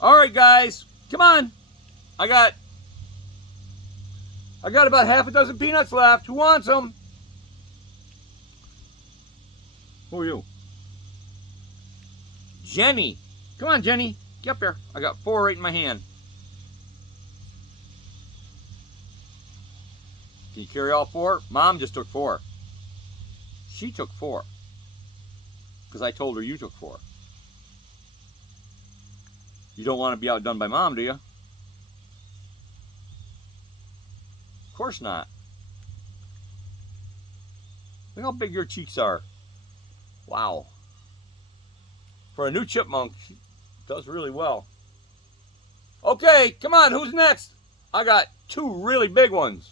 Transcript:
All right, guys, come on. I got about half a dozen peanuts left. Who wants them? Who are you? Jenny. Come on, Jenny. Get up here. I got 4 right in my hand. Can you carry all 4? Mom just took 4. She took 4. Because I told her you took 4. You don't want to be outdone by Mom, do you? Of course not. Look how big your cheeks are. Wow. For a new chipmunk, she does really well. Okay, come on, who's next? I got 2 really big ones.